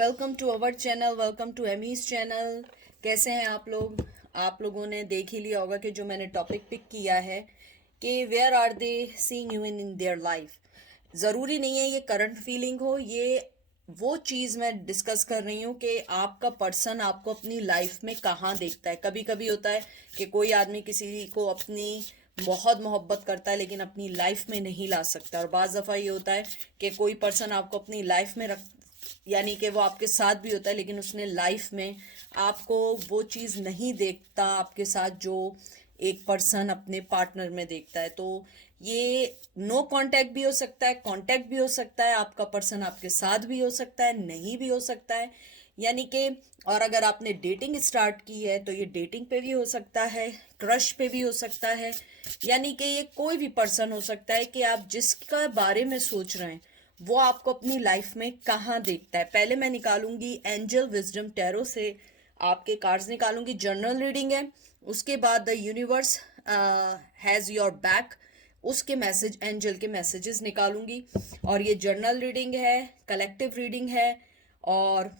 Welcome to our channel, welcome to Amy's channel. कैसे हैं आप लोग? आप लोगों ने देख ही लिया होगा कि जो मैंने टॉपिक पिक किया है कि where are they seeing you in their life. ज़रूरी नहीं है ये करंट फीलिंग हो, ये वो चीज़ मैं डिस्कस कर रही हूँ कि आपका पर्सन आपको अपनी लाइफ में कहाँ देखता है। कभी कभी होता है कि कोई आदमी किसी को अपनी बहुत मोहब्बत करता है लेकिन अपनी लाइफ में नहीं ला सकता, और बाज़ दफ़ा ये होता है कि कोई पर्सन आपको अपनी लाइफ में रख यानी कि वो आपके साथ भी होता है लेकिन उसने लाइफ में आपको वो चीज़ नहीं देखता आपके साथ जो एक पर्सन अपने पार्टनर में देखता है। तो ये नो कांटेक्ट भी हो सकता है, कांटेक्ट भी हो सकता है, आपका पर्सन आपके साथ भी हो सकता है, नहीं भी हो सकता है। यानी कि और अगर आपने डेटिंग स्टार्ट की है तो ये डेटिंग पे भी हो सकता है, क्रश पे भी हो सकता है। यानी कि ये कोई भी पर्सन हो सकता है कि आप जिसका बारे में सोच रहे हैं वो आपको अपनी लाइफ में कहाँ देखता है। पहले मैं निकालूंगी एंजल विजडम टैरो से आपके कार्ड्स निकालूंगी, जनरल रीडिंग है। उसके बाद the universe has your back, उसके मैसेज, एंजल के मैसेजेस निकालूंगी। और ये जर्नल रीडिंग है, कलेक्टिव रीडिंग है, और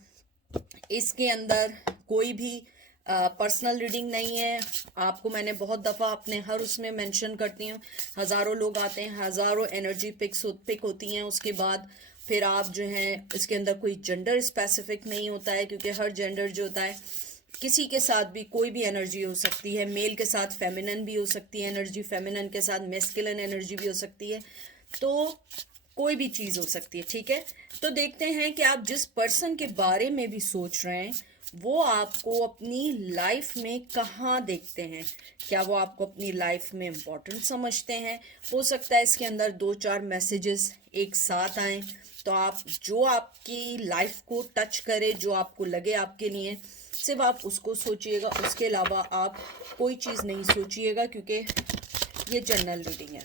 इसके अंदर कोई भी पर्सनल रीडिंग नहीं है। आपको मैंने बहुत दफ़ा अपने हर उसमें मेंशन करती हूँ, हज़ारों लोग आते हैं, हज़ारों एनर्जी पिक होती हैं। उसके बाद फिर आप जो हैं इसके अंदर कोई जेंडर स्पेसिफिक नहीं होता है, क्योंकि हर जेंडर जो होता है किसी के साथ भी कोई भी एनर्जी हो सकती है। मेल के साथ फेमिनन भी हो सकती है एनर्जी, फेमिनन के साथ मेस्कुलिन एनर्जी भी हो सकती है। तो कोई भी चीज़ हो सकती है, ठीक है। तो देखते हैं कि आप जिस पर्सन के बारे में भी सोच रहे हैं वो आपको अपनी लाइफ में कहाँ देखते हैं। क्या वो आपको अपनी लाइफ में इम्पोर्टेंट समझते हैं? हो सकता है इसके अंदर 2-4 मैसेजेस एक साथ आए, तो आप जो आपकी लाइफ को टच करे, जो आपको लगे आपके लिए, सिर्फ आप उसको सोचिएगा। उसके अलावा आप कोई चीज़ नहीं सोचिएगा, क्योंकि ये जनरल रीडिंग है।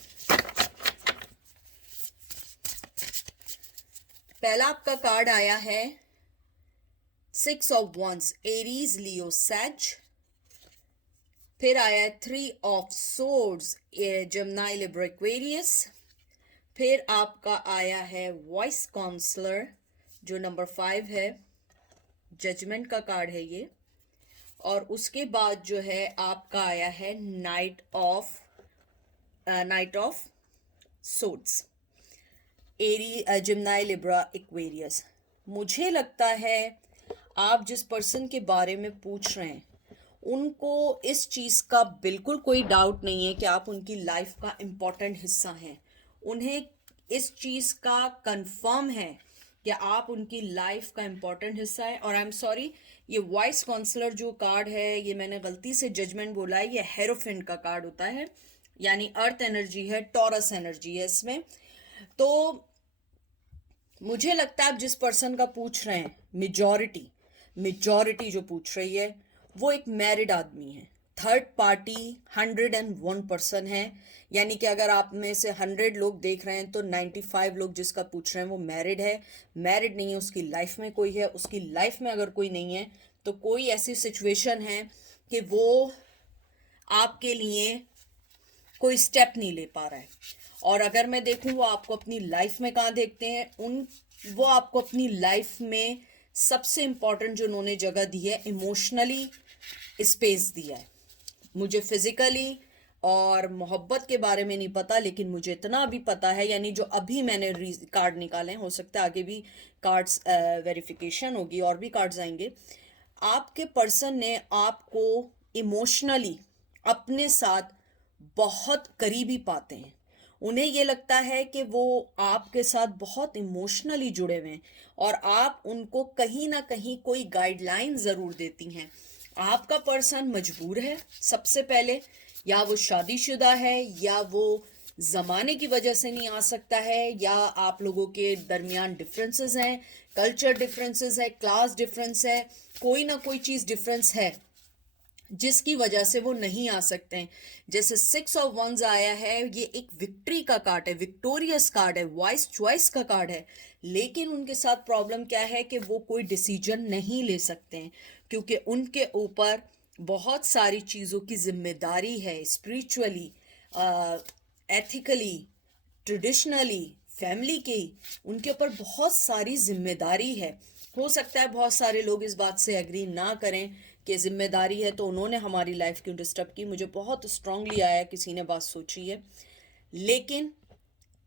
पहला आपका कार्ड आया है 6 ऑफ वंस, एरीज, लियो, सैज। फिर आया है 3 of swords, Gemini, Libra, Aquarius. फिर आपका आया है वॉइस काउंसलर जो नंबर 5 है, जजमेंट का कार्ड है ये। और उसके बाद जो है आपका आया है knight of swords, Aries, Gemini, Libra, Aquarius. मुझे लगता है आप जिस पर्सन के बारे में पूछ रहे हैं उनको इस चीज़ का बिल्कुल कोई डाउट नहीं है कि आप उनकी लाइफ का इम्पोर्टेंट हिस्सा हैं। उन्हें इस चीज़ का कंफर्म है कि आप उनकी लाइफ का इम्पोर्टेंट हिस्सा है। और आई एम सॉरी, ये वॉइस काउंसलर जो कार्ड है ये मैंने गलती से जजमेंट बोला है, ये हेरोफेंट का कार्ड होता है, यानी अर्थ एनर्जी है, टॉरस एनर्जी है इसमें। तो मुझे लगता है आप जिस पर्सन का पूछ रहे हैं, मेजॉरिटी जो पूछ रही है वो एक मैरिड आदमी है। थर्ड पार्टी 101% है, यानी कि अगर आप में से 100 लोग देख रहे हैं तो 95 लोग जिसका पूछ रहे हैं वो मैरिड है। मैरिड नहीं है, उसकी लाइफ में कोई है। उसकी लाइफ में अगर कोई नहीं है तो कोई ऐसी सिचुएशन है कि वो आपके लिए कोई स्टेप नहीं ले पा रहा है। और अगर मैं देखूं वो आपको अपनी लाइफ में कहाँ देखते हैं, वो आपको अपनी लाइफ में सबसे इम्पोर्टेंट जो उन्होंने जगह दी है, इमोशनली स्पेस दिया है। मुझे फिजिकली और मोहब्बत के बारे में नहीं पता, लेकिन मुझे इतना अभी पता है, यानी जो अभी मैंने कार्ड निकाले हैं, हो सकता है आगे भी कार्ड्स वेरिफिकेशन होगी और भी कार्ड्स आएंगे। आपके पर्सन ने आपको इमोशनली अपने साथ बहुत करीबी पाते हैं। उन्हें ये लगता है कि वो आपके साथ बहुत इमोशनली जुड़े हुए हैं और आप उनको कहीं ना कहीं कोई गाइडलाइन ज़रूर देती हैं। आपका पर्सन मजबूर है सबसे पहले, या वो शादीशुदा है, या वो ज़माने की वजह से नहीं आ सकता है, या आप लोगों के दरमियान डिफरेंसेस हैं, कल्चर डिफरेंसेस है, क्लास डिफरेंस है, कोई ना कोई चीज़ डिफरेंस है जिसकी वजह से वो नहीं आ सकते हैं। जैसे 6 ऑफ वंस आया है, ये एक विक्ट्री का कार्ड है, विक्टोरियस कार्ड है, वॉइस चॉइस का कार्ड है। लेकिन उनके साथ प्रॉब्लम क्या है कि वो कोई डिसीजन नहीं ले सकते हैं, क्योंकि उनके ऊपर बहुत सारी चीज़ों की जिम्मेदारी है, स्पिरिचुअली, एथिकली, ट्रेडिशनली, फैमिली की, उनके ऊपर बहुत सारी जिम्मेदारी है। हो सकता है बहुत सारे लोग इस बात से एग्री ना करें कि जिम्मेदारी है तो उन्होंने हमारी लाइफ क्यों डिस्टर्ब की, मुझे बहुत स्ट्रांगली आया किसी ने बात सोची है। लेकिन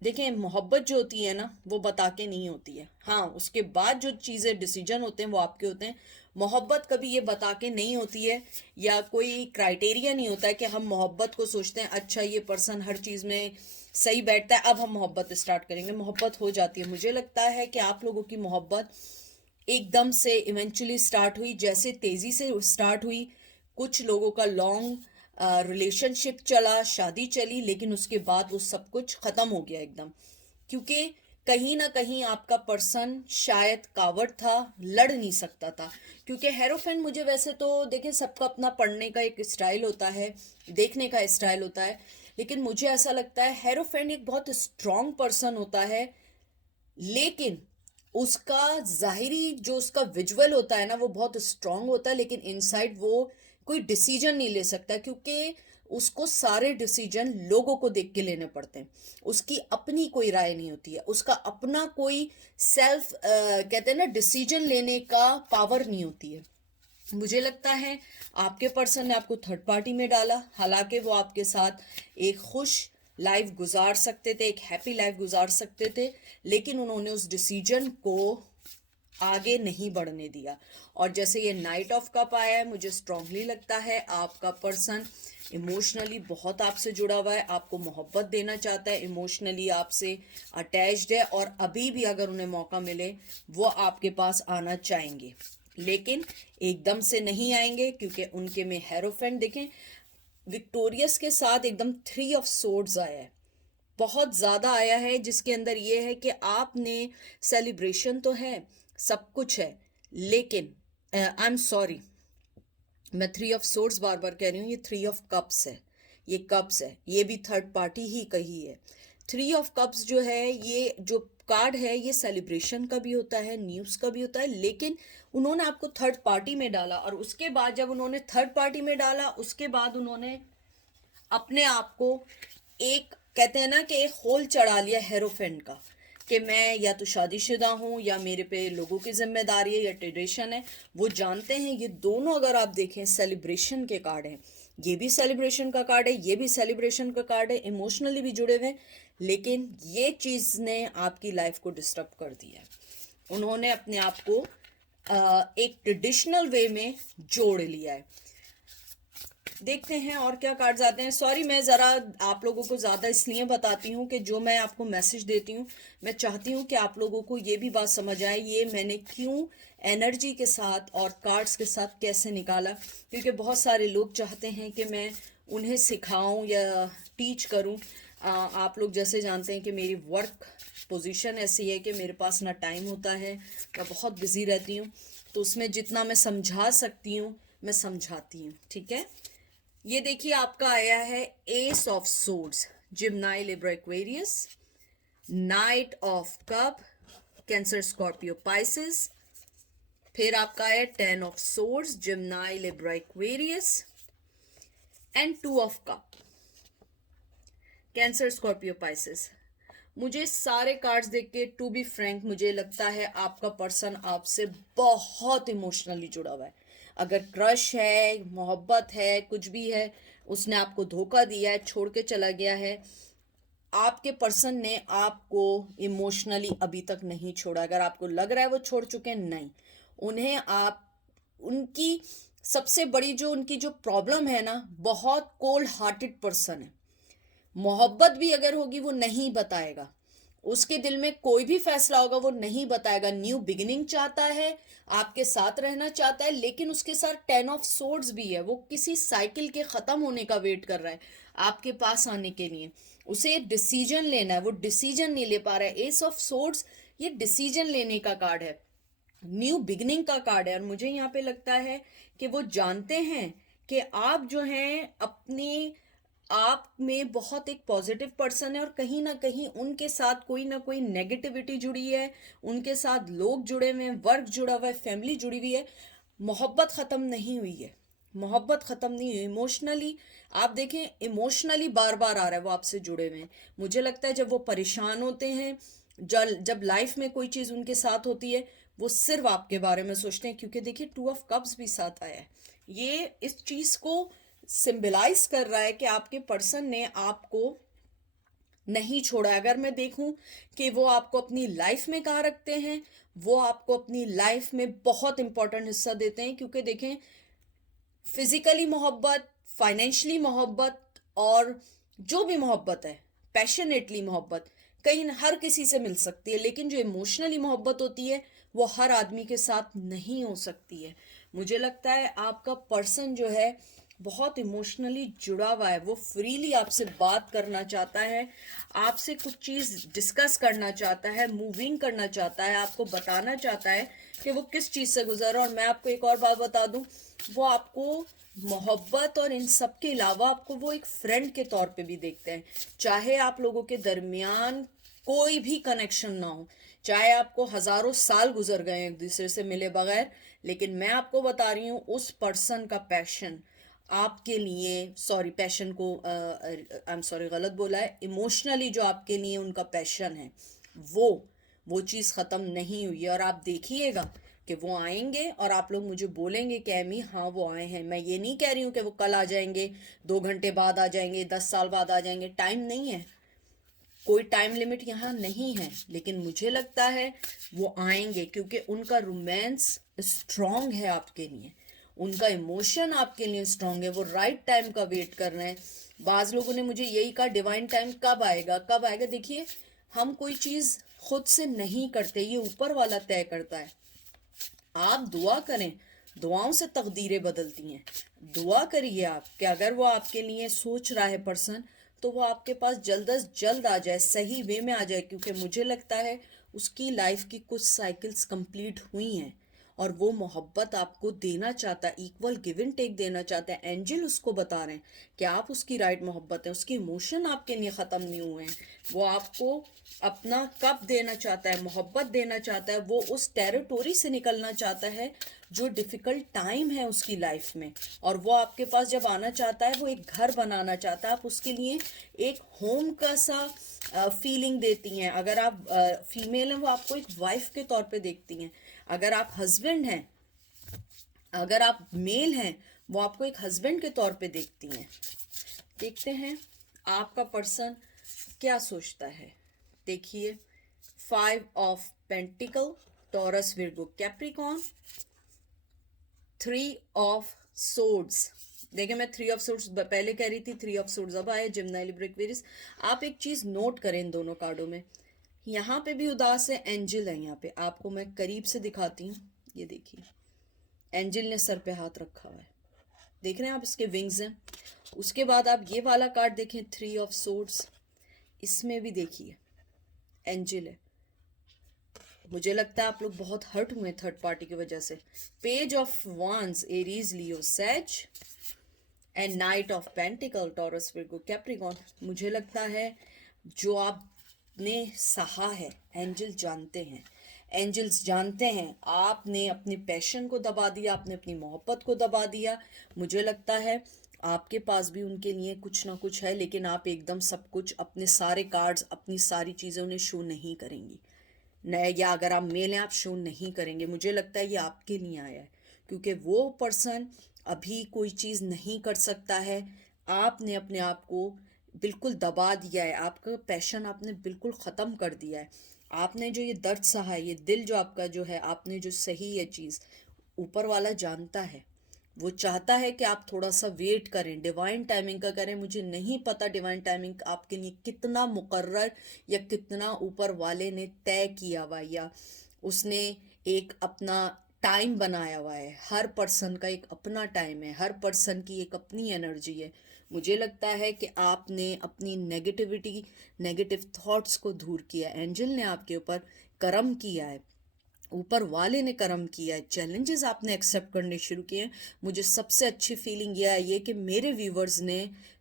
देखें, मोहब्बत जो होती है ना वो बता के नहीं होती है। हाँ, उसके बाद जो चीज़ें डिसीजन होते हैं वो आपके होते हैं। मोहब्बत कभी ये बता के नहीं होती है, या कोई क्राइटेरिया नहीं होता है कि हम मोहब्बत को सोचते हैं अच्छा ये पर्सन हर चीज़ में सही बैठता है अब हम मोहब्बत स्टार्ट करेंगे। मोहब्बत हो जाती है। मुझे लगता है कि आप लोगों की मोहब्बत एकदम से इवेंचुअली स्टार्ट हुई, जैसे तेज़ी से स्टार्ट हुई। कुछ लोगों का लॉन्ग रिलेशनशिप चला, शादी चली, लेकिन उसके बाद वो सब कुछ ख़त्म हो गया एकदम, क्योंकि कहीं ना कहीं आपका पर्सन शायद कावड़ था, लड़ नहीं सकता था। क्योंकि हेरोफेन, मुझे वैसे तो देखें सबका अपना पढ़ने का एक स्टाइल होता है, देखने का स्टाइल होता है, लेकिन मुझे ऐसा लगता है हेरोफेन एक बहुत स्ट्रांग पर्सन होता है, लेकिन उसका जाहिरी जो उसका विजुअल होता है ना वो बहुत स्ट्रांग होता है, लेकिन इनसाइड वो कोई डिसीजन नहीं ले सकता, क्योंकि उसको सारे डिसीजन लोगों को देख के लेने पड़ते हैं। उसकी अपनी कोई राय नहीं होती है, उसका अपना कोई सेल्फ कहते हैं ना डिसीजन लेने का पावर नहीं होती है। मुझे लगता है आपके पर्सन ने आपको थर्ड पार्टी में डाला, हालांकि वो आपके साथ एक खुश लाइफ गुजार सकते थे, एक हैप्पी लाइफ गुजार सकते थे, लेकिन उन्होंने उस डिसीजन को आगे नहीं बढ़ने दिया। और जैसे ये नाइट ऑफ कप आया है, मुझे स्ट्रांगली लगता है आपका पर्सन इमोशनली बहुत आपसे जुड़ा हुआ है, आपको मोहब्बत देना चाहता है, इमोशनली आपसे अटैच्ड है, और अभी भी अगर उन्हें मौका मिले वो आपके पास आना चाहेंगे, लेकिन एकदम से नहीं आएंगे, क्योंकि उनके में हेरोफेंट देखें विक्टोरियस के साथ एकदम 3 ऑफ सोर्ड्स आया है, बहुत ज़्यादा आया है, जिसके अंदर ये है कि आपने सेलिब्रेशन तो है, सब कुछ है, लेकिन आई एम सॉरी, मैं 3 ऑफ सोर्ड्स बार बार कह रही हूँ, ये 3 ऑफ कप्स है, ये कप्स है, ये भी थर्ड पार्टी ही कही है। 3 ऑफ कप्स जो है, ये जो कार्ड है ये सेलिब्रेशन का भी होता है, न्यूज़ का भी होता है, लेकिन उन्होंने आपको थर्ड पार्टी में डाला, और उसके बाद जब उन्होंने थर्ड पार्टी में डाला उसके बाद उन्होंने अपने आप को एक कहते हैं ना कि एक होल चढ़ा लिया हेरोफेंट का, कि मैं या तो शादीशुदा हूँ या मेरे पे लोगों की जिम्मेदारी है या ट्रेडिशन है। वो जानते हैं, ये दोनों अगर आप देखें सेलिब्रेशन के कार्ड हैं, ये भी सेलिब्रेशन का कार्ड है, ये भी सेलिब्रेशन का कार्ड है, इमोशनली भी जुड़े हुए हैं, लेकिन ये चीज़ ने आपकी लाइफ को डिस्टर्ब कर दिया है। उन्होंने अपने आप को एक ट्रेडिशनल वे में जोड़ लिया है। देखते हैं और क्या कार्ड्स आते हैं। सॉरी, मैं ज़रा आप लोगों को ज़्यादा इसलिए बताती हूँ कि जो मैं आपको मैसेज देती हूँ, मैं चाहती हूँ कि आप लोगों को ये भी बात समझ आए ये मैंने क्यों एनर्जी के साथ और कार्ड्स के साथ कैसे निकाला, क्योंकि बहुत सारे लोग चाहते हैं कि मैं उन्हें सिखाऊं या टीच करूं। आप लोग जैसे जानते हैं कि मेरी वर्क पोजीशन ऐसी है कि मेरे पास ना टाइम होता है, मैं बहुत बिजी रहती हूँ, तो उसमें जितना मैं समझा सकती हूँ मैं समझाती हूँ, ठीक है। ये देखिए आपका आया है ace of swords, Gemini Libra Aquarius, knight of cup, Cancer Scorpio Pisces, फिर आपका है 10 of swords, Gemini Libra Aquarius, and 2 of cup, Cancer Scorpio Pisces. मुझे सारे कार्ड्स देख के टू बी फ्रैंक मुझे लगता है आपका पर्सन आपसे बहुत इमोशनली जुड़ा हुआ है। अगर क्रश है, मोहब्बत है, कुछ भी है, उसने आपको धोखा दिया है, छोड़ के चला गया है, आपके पर्सन ने आपको इमोशनली अभी तक नहीं छोड़ा। अगर आपको लग रहा है वो छोड़ चुके हैं, नहीं, उन्हें आप उनकी सबसे बड़ी जो उनकी जो प्रॉब्लम है ना, बहुत कोल्ड हार्टेड पर्सन है। मोहब्बत भी अगर होगी वो नहीं बताएगा, उसके दिल में कोई भी फैसला होगा वो नहीं बताएगा। न्यू बिगिनिंग चाहता है, आपके साथ रहना चाहता है, लेकिन उसके साथ 10 ऑफ सोर्ड्स भी है, वो किसी साइकिल के खत्म होने का वेट कर रहा है आपके पास आने के लिए। उसे डिसीजन लेना है, वो डिसीजन नहीं ले पा रहा है। एस ऑफ सोर्ड्स ये डिसीजन लेने का कार्ड है, न्यू बिगनिंग का कार्ड है, और मुझे यहाँ पे लगता है कि वो जानते हैं कि आप जो हैं अपनी आप में बहुत एक पॉजिटिव पर्सन है, और कहीं ना कहीं उनके साथ कोई ना कोई नेगेटिविटी जुड़ी है, उनके साथ लोग जुड़े हुए हैं, वर्क जुड़ा हुआ है, फैमिली जुड़ी हुई है। मोहब्बत ख़त्म नहीं हुई है, मोहब्बत ख़त्म नहीं हुई। इमोशनली आप देखें, इमोशनली बार बार आ रहा है वो आपसे जुड़े हुए हैं। मुझे लगता है जब वो परेशान होते हैं, जब लाइफ में कोई चीज़ उनके साथ होती है, वो सिर्फ आपके बारे में सोचते हैं, क्योंकि देखिए 2 ऑफ कप्स भी साथ आया है। ये इस चीज को सिंबलाइज कर रहा है कि आपके पर्सन ने आपको नहीं छोड़ा। अगर मैं देखूं कि वो आपको अपनी लाइफ में कहाँ रखते हैं, वो आपको अपनी लाइफ में बहुत इंपॉर्टेंट हिस्सा देते हैं, क्योंकि देखें फिजिकली मोहब्बत, फाइनेंशियली मोहब्बत, और जो भी मोहब्बत है, पैशनेटली मोहब्बत कहीं हर किसी से मिल सकती है, लेकिन जो इमोशनली मोहब्बत होती है वो हर आदमी के साथ नहीं हो सकती है। मुझे लगता है आपका पर्सन जो है बहुत इमोशनली जुड़ा हुआ है, वो फ्रीली आपसे बात करना चाहता है, आपसे कुछ चीज़ डिस्कस करना चाहता है, मूविंग करना चाहता है, आपको बताना चाहता है कि वो किस चीज़ से गुजरा। और मैं आपको एक और बात बता दूं, वो आपको मोहब्बत और इन सब के अलावा आपको वो एक फ्रेंड के तौर पे भी देखते हैं। चाहे आप लोगों के दरमियान कोई भी कनेक्शन ना हो, चाहे आपको हजारों साल गुजर गए एक दूसरे से मिले बगैर, लेकिन मैं आपको बता रही हूँ उस पर्सन का पैशन आपके लिए, सॉरी पैशन को आई एम सॉरी गलत बोला है, इमोशनली जो आपके लिए उनका पैशन है वो चीज़ ख़त्म नहीं हुई है। और आप देखिएगा कि वो आएंगे और आप लोग मुझे बोलेंगे कि एमी हाँ वो आए हैं। मैं ये नहीं कह रही हूँ कि वो कल आ जाएंगे, 2 घंटे बाद आ जाएंगे, 10 साल बाद आ जाएंगे, टाइम नहीं है, कोई टाइम लिमिट यहाँ नहीं है, लेकिन मुझे लगता है वो आएंगे, क्योंकि उनका रोमांस स्ट्रांग है आपके लिए, उनका इमोशन आपके लिए स्ट्रांग है, वो राइट टाइम का वेट कर रहे हैं। बाज लोगों ने मुझे यही कहा डिवाइन टाइम कब आएगा कब आएगा। देखिए हम कोई चीज़ खुद से नहीं करते, ये ऊपर वाला तय करता है। आप दुआ करें, दुआओं से तकदीरें बदलती हैं। दुआ करिए आप कि अगर वो आपके लिए सोच रहा है पर्सन, तो वो आपके पास जल्द अज जल्द आ जाए, सही वे में आ जाए, क्योंकि मुझे लगता है उसकी लाइफ की कुछ साइकिल्स कंप्लीट हुई हैं और वो मोहब्बत आपको देना चाहता है, इक्वल गिव एंड टेक देना चाहता है। एंजल उसको बता रहे हैं कि आप उसकी राइट मोहब्बत है, उसके इमोशन आपके लिए ख़त्म नहीं हुए हैं, वो आपको अपना कप देना चाहता है, मोहब्बत देना चाहता है, वो उस टेरिटोरी से निकलना चाहता है जो डिफ़िकल्ट टाइम है उसकी लाइफ में, और वो आपके पास जब आना चाहता है वो एक घर बनाना चाहता है। आप उसके लिए एक होम का सा फीलिंग देती हैं। अगर आप फीमेल हैं वो आपको एक वाइफ के तौर पे देखती हैं, अगर आप हस्बैंड हैं, अगर आप मेल हैं, वो आपको एक हस्बैंड के तौर पे देखती हैं। देखते हैं आपका पर्सन क्या सोचता है। देखिए 5 of pentacle, Taurus Virgo Capricorn, 3 of swords. देखिए मैं 3 ऑफ सोर्ड्स पहले कह रही थी, 3 ऑफ सोर्ड्स अब आया, जिम्नाई लिब्रा एक्वेरियस। आप एक चीज़ नोट करें इन दोनों कार्डों में, यहाँ पे भी उदास है, एंजल है यहाँ पे। आपको मैं करीब से दिखाती हूँ, ये देखिए एंजल ने सर पे हाथ रखा हुआ है, देख रहे हैं आप, इसके विंग्स हैं। उसके बाद आप ये वाला कार्ड देखें 3 ऑफ सोर्ड्स, इसमें भी देखिए एंजल है। मुझे लगता है आप लोग बहुत हर्ट हुए थर्ड पार्टी की वजह से। Page of wands, Aries Leo Sag, and knight of pentacle, Taurus Virgo Capricorn. मुझे लगता है जो आपने सहा है एंजल जानते हैं, एंजल्स जानते हैं आपने अपने पैशन को दबा दिया, आपने अपनी मोहब्बत को दबा दिया। मुझे लगता है आपके पास भी उनके लिए कुछ ना कुछ है, लेकिन आप एकदम सब कुछ, अपने सारे कार्ड्स, अपनी सारी चीज़ें उन्हें शो नहीं करेंगी, न, या अगर आप मेल हैं आप शो नहीं करेंगे। मुझे लगता है ये आपके लिए आया है, क्योंकि वो पर्सन अभी कोई चीज़ नहीं कर सकता है। आपने अपने आप को बिल्कुल दबा दिया है, आपका पैशन आपने बिल्कुल ख़त्म कर दिया है। आपने जो ये दर्द सहा है, ये दिल जो आपका जो है, आपने जो सही है चीज़, ऊपर वाला जानता है। वो चाहता है कि आप थोड़ा सा वेट करें, डिवाइन टाइमिंग का करें। मुझे नहीं पता डिवाइन टाइमिंग आपके लिए कितना मुकर्रर या कितना ऊपर वाले ने तय किया हुआ, या उसने एक अपना टाइम बनाया हुआ है। हर पर्सन का एक अपना टाइम है, हर पर्सन की एक अपनी एनर्जी है। मुझे लगता है कि आपने अपनी नेगेटिविटी, नेगेटिव थॉट्स को दूर किया, एंजल ने आपके ऊपर करम किया है, ऊपर वाले ने कर्म किया है, चैलेंजेस आपने एक्सेप्ट करने शुरू किए हैं। मुझे सबसे अच्छी फीलिंग यह आई है कि मेरे व्यूवर्स ने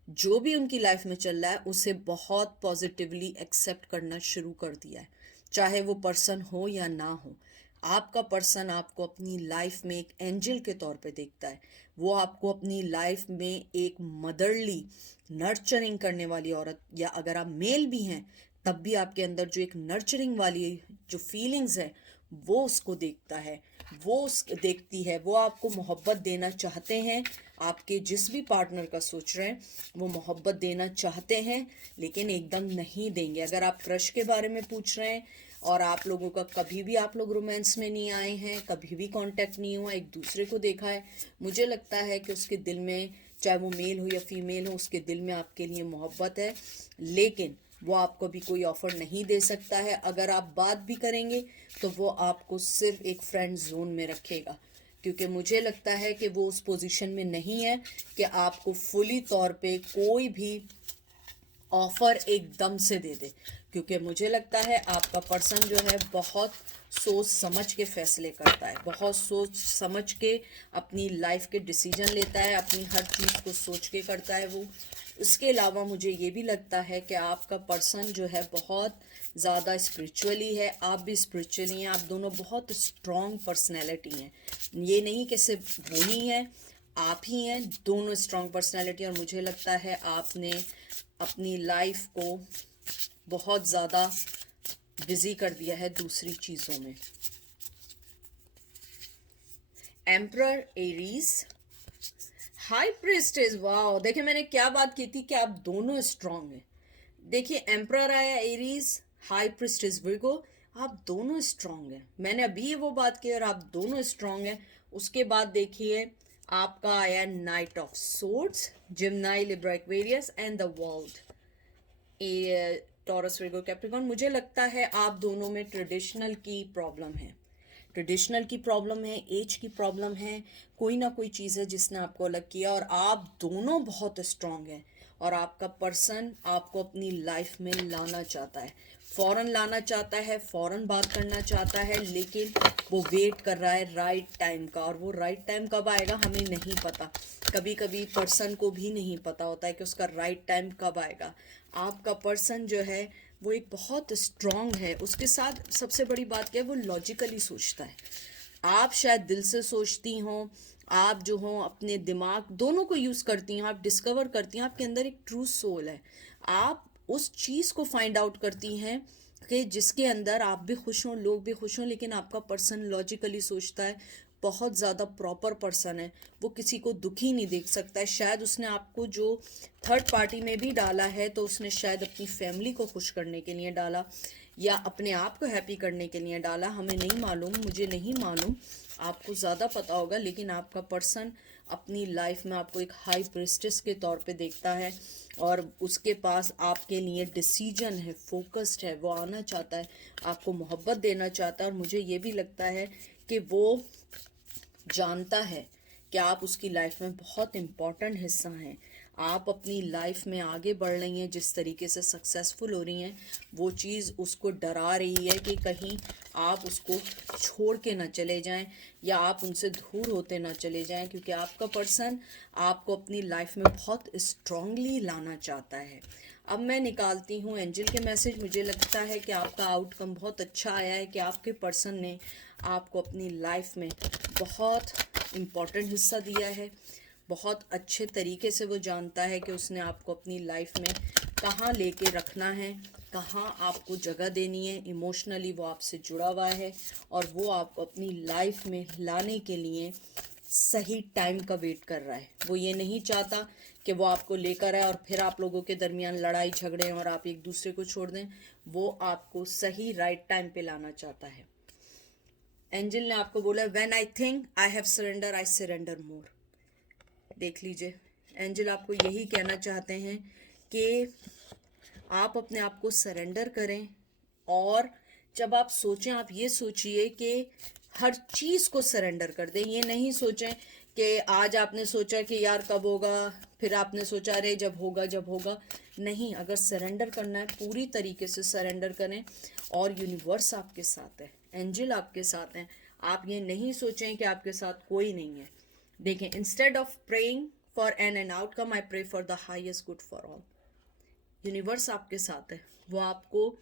जो भी उनकी लाइफ में चल रहा है उसे बहुत पॉजिटिवली एक्सेप्ट करना शुरू कर दिया है, चाहे वो पर्सन हो या ना हो। आपका पर्सन आपको अपनी लाइफ में एक एंजल के तौर पे देखता है, वो आपको अपनी लाइफ में एक मदरली, नर्चरिंग करने वाली औरत, या अगर आप मेल भी हैं तब भी आपके अंदर जो एक नर्चरिंग वाली जो फीलिंग्स है वो उसको देखता है, देखती है, वो आपको मोहब्बत देना चाहते हैं। आपके जिस भी पार्टनर का सोच रहे हैं वो मोहब्बत देना चाहते हैं, लेकिन एकदम नहीं देंगे। अगर आप क्रश के बारे में पूछ रहे हैं और आप लोगों का कभी भी आप लोग रोमांस में नहीं आए हैं, कभी भी कांटेक्ट नहीं हुआ, एक दूसरे को देखा है, मुझे लगता है कि उसके दिल में, चाहे वो मेल हो या फीमेल हो, उसके दिल में आपके लिए मोहब्बत है, लेकिन वो आपको भी कोई ऑफर नहीं दे सकता है। अगर आप बात भी करेंगे तो वो आपको सिर्फ एक फ्रेंड जोन में रखेगा, क्योंकि मुझे लगता है कि वो उस पोजीशन में नहीं है कि आपको फुली तौर पे कोई भी ऑफर एकदम से दे दे। क्योंकि मुझे लगता है आपका पर्सन जो है बहुत सोच समझ के फैसले करता है, बहुत सोच समझ के अपनी लाइफ के डिसीजन लेता है, अपनी हर चीज़ को सोच के करता है वो। इसके अलावा मुझे ये भी लगता है कि आपका पर्सन जो है बहुत ज़्यादा स्पिरिचुअली है, आप भी स्पिरिचुअली हैं, आप दोनों बहुत स्ट्रॉन्ग पर्सनैलिटी हैं। ये नहीं कि सिर्फ वो ही हैं, आप ही हैं, दोनों स्ट्रॉन्ग पर्सनैलिटी। और मुझे लगता है आपने अपनी लाइफ को बहुत ज़्यादा बिजी कर दिया है दूसरी चीज़ों में। Emperor Aries, high priestess, wow, देखिए मैंने क्या बात की थी कि आप दोनों स्ट्रांग हैं। देखिए एम्परर आया एरीज, हाई प्रीस्टेस विर्गो, आप दोनों स्ट्रांग हैं। मैंने अभी वो बात की और आप दोनों स्ट्रांग हैं। उसके बाद देखिए आपका आया knight of swords, Gemini, Libra, Aquarius and the world, Taurus, Virgo, Capricorn. मुझे लगता है आप दोनों में ट्रेडिशनल की प्रॉब्लम है, ट्रेडिशनल की प्रॉब्लम है, एज की प्रॉब्लम है, कोई ना कोई चीज़ है जिसने आपको अलग किया। और आप दोनों बहुत स्ट्रांग हैं और आपका पर्सन आपको अपनी लाइफ में लाना चाहता है, फौरन लाना चाहता है, फौरन बात करना चाहता है, लेकिन वो वेट कर रहा है राइट टाइम का। और वो राइट टाइम कब आएगा हमें नहीं पता, कभी कभी पर्सन को भी नहीं पता होता है कि उसका राइट टाइम कब आएगा। आपका पर्सन जो है वो एक बहुत स्ट्रांग है। उसके साथ सबसे बड़ी बात क्या है, वो लॉजिकली सोचता है। आप शायद दिल से सोचती हों, आप जो हो अपने दिमाग दोनों को यूज़ करती हैं, आप डिस्कवर करती हैं आपके अंदर एक ट्रू सोल है। आप उस चीज़ को फाइंड आउट करती हैं कि जिसके अंदर आप भी खुश हों, लोग भी खुश हों, लेकिन आपका पर्सन लॉजिकली सोचता है, बहुत ज़्यादा प्रॉपर पर्सन है, वो किसी को दुखी नहीं देख सकता है। शायद उसने आपको जो थर्ड पार्टी में भी डाला है तो उसने शायद अपनी फैमिली को खुश करने के लिए डाला या अपने आप को हैप्पी करने के लिए डाला, हमें नहीं मालूम, मुझे नहीं मालूम, आपको ज़्यादा पता होगा। लेकिन आपका पर्सन अपनी लाइफ में आपको एक हाई प्रीस्टेस के तौर पे देखता है और उसके पास आपके लिए डिसीजन है, फोकस्ड है, वो आना चाहता है, आपको मोहब्बत देना चाहता है। और मुझे ये भी लगता है कि वो जानता है कि आप उसकी लाइफ में बहुत इम्पॉर्टेंट हिस्सा हैं। आप अपनी लाइफ में आगे बढ़ रही हैं, जिस तरीके से सक्सेसफुल हो रही हैं, वो चीज़ उसको डरा रही है कि कहीं आप उसको छोड़ के ना चले जाएं या आप उनसे दूर होते ना चले जाएं, क्योंकि आपका पर्सन आपको अपनी लाइफ में बहुत स्ट्रांगली लाना चाहता है। अब मैं निकालती हूँ एंजल के मैसेज। मुझे लगता है कि आपका आउटकम बहुत अच्छा आया है कि आपके पर्सन ने आपको अपनी लाइफ में बहुत इम्पॉर्टेंट हिस्सा दिया है, बहुत अच्छे तरीके से वो जानता है कि उसने आपको अपनी लाइफ में कहाँ लेके रखना है, कहाँ आपको जगह देनी है। इमोशनली वो आपसे जुड़ा हुआ है और वो आपको अपनी लाइफ में लाने के लिए सही टाइम का वेट कर रहा है। वो ये नहीं चाहता कि वो आपको लेकर आए और फिर आप लोगों के दरमियान लड़ाई झगड़े और आप एक दूसरे को छोड़ दें। वो आपको सही राइट टाइम पे लाना चाहता है। एंजल ने आपको बोला, when I think I have surrender I surrender more. देख लीजिए, एंजल आपको यही कहना चाहते हैं कि आप अपने आप को सरेंडर करें। और जब आप सोचें, आप ये सोचिए कि हर चीज़ को सरेंडर कर दें। ये नहीं सोचें कि आज आपने सोचा कि यार कब होगा, फिर आपने सोचा अरे जब होगा जब होगा। नहीं, अगर सरेंडर करना है पूरी तरीके से सरेंडर करें। और यूनिवर्स आपके साथ है, एंजल आपके साथ हैं। आप ये नहीं सोचें कि आपके साथ कोई नहीं है। देखें, instead of praying for an outcome I pray for the highest good for all. Universe आपके साथ है, वो आपको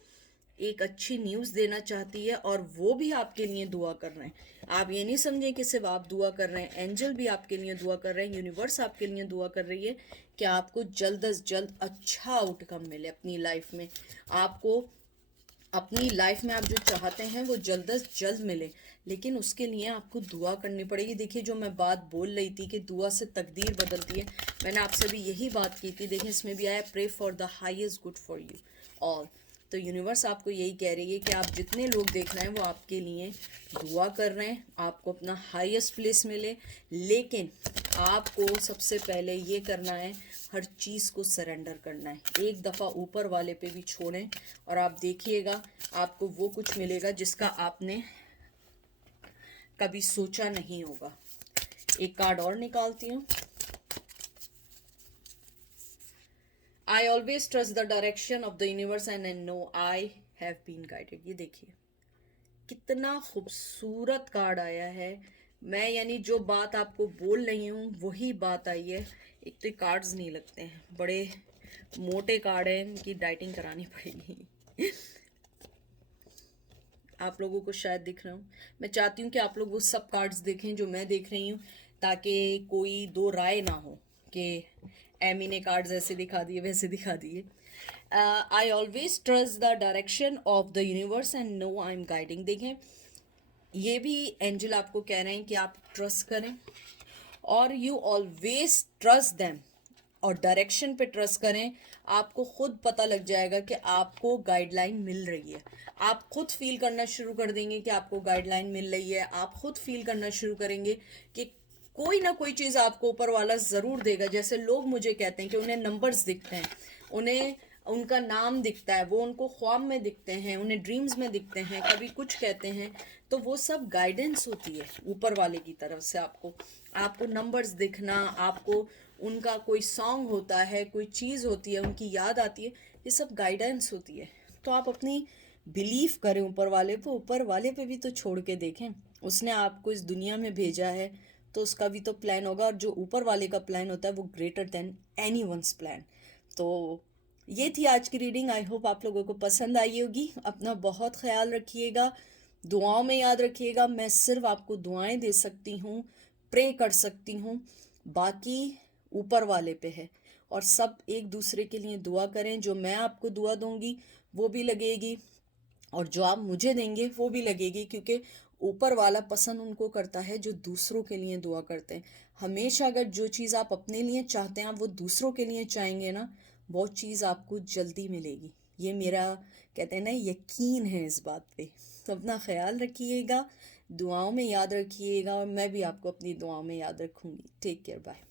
एक अच्छी न्यूज़ देना चाहती है और वो भी आपके लिए दुआ कर रहे हैं। आप ये नहीं समझें कि सिर्फ आप दुआ कर रहे हैं, एंजल भी आपके लिए दुआ कर रहे हैं, यूनिवर्स आपके लिए दुआ कर रही है कि आपको जल्द अज जल्द अच्छा आउटकम मिले अपनी लाइफ में। आपको अपनी लाइफ में आप जो चाहते हैं वो जल्द अज जल्द मिले, लेकिन उसके लिए आपको दुआ करनी पड़ेगी। देखिए, जो मैं बात बोल रही थी कि दुआ से तकदीर बदलती है, मैंने आपसे भी यही बात की थी। देखिए, इसमें भी आया pray for the highest good for you all. तो यूनिवर्स आपको यही कह रही है कि आप जितने लोग देख रहे हैं वो आपके लिए दुआ कर रहे हैं, आपको अपना हाईएस्ट प्लेस मिले। लेकिन आपको सबसे पहले ये करना है, हर चीज़ को सरेंडर करना है। एक दफ़ा ऊपर वाले पे भी छोड़ें और आप देखिएगा आपको वो कुछ मिलेगा जिसका आपने कभी सोचा नहीं होगा। एक कार्ड और निकालती हूँ। I always trust the direction of the universe and I know I have been guided. ये देखिए कितना खूबसूरत कार्ड आया है। मैं यानी जो बात आपको बोल रही हूँ वही बात आई है। एक तो कार्ड्स नहीं लगते हैं, बड़े मोटे कार्ड हैं, इनकी डाइटिंग करानी पड़ेगी। आप लोगों को शायद दिख रहा हूँ। मैं चाहती हूँ कि आप लोग वो सब कार्ड्स देखें जो मैं देख रही हूँ, ताकि कोई दो राय ना हो कि एमी ने कार्ड्स ऐसे दिखा दिए वैसे दिखा दिए। I always trust the direction of the universe and know I am guiding. देखें, ये भी एंजल आपको कह रहे हैं कि आप ट्रस्ट करें और यू ऑलवेज ट्रस्ट देम, और डायरेक्शन पे ट्रस्ट करें। आपको खुद पता लग जाएगा कि आपको गाइडलाइन मिल रही है। आप खुद फील करना शुरू कर देंगे कि आपको गाइडलाइन मिल रही है। आप खुद फील करना शुरू करेंगे कि कोई ना कोई चीज़ आपको ऊपर वाला ज़रूर देगा। जैसे लोग मुझे कहते हैं कि उन्हें नंबर्स दिखते हैं, उन्हें उनका नाम दिखता है, वो उनको ख्वाब में दिखते हैं, उन्हें ड्रीम्स में दिखते हैं, कभी कुछ कहते हैं, तो वो सब गाइडेंस होती है ऊपर वाले की तरफ से। आपको नंबर्स दिखना, आपको उनका कोई सॉन्ग होता है, कोई चीज़ होती है, उनकी याद आती है, ये सब गाइडेंस होती है। तो आप अपनी बिलीव करें ऊपर वाले पे, ऊपर वाले पे भी तो छोड़ के देखें। उसने आपको इस दुनिया में भेजा है तो उसका भी तो प्लान होगा, और जो ऊपर वाले का प्लान होता है वो greater than anyone's plan. तो ये थी आज की रीडिंग। आई होप आप लोगों को पसंद आई होगी। अपना बहुत ख्याल रखिएगा, दुआओं में याद रखिएगा। मैं सिर्फ आपको दुआएं दे सकती हूँ, प्रे कर सकती हूँ, बाकी ऊपर वाले पे है। और सब एक दूसरे के लिए दुआ करें। जो मैं आपको दुआ दूंगी वो भी लगेगी, और जो आप मुझे देंगे वो भी लगेगी, क्योंकि ऊपर वाला पसंद उनको करता है जो दूसरों के लिए दुआ करते हैं। हमेशा अगर जो चीज़ आप अपने लिए चाहते हैं आप वो दूसरों के लिए चाहेंगे ना, वो चीज़ आपको जल्दी मिलेगी। ये मेरा, कहते हैं ना, यकीन है इस बात पे। तो अपना ख्याल रखिएगा, दुआओं में याद रखिएगा, और मैं भी आपको अपनी दुआओं में याद रखूँगी। Take care, bye.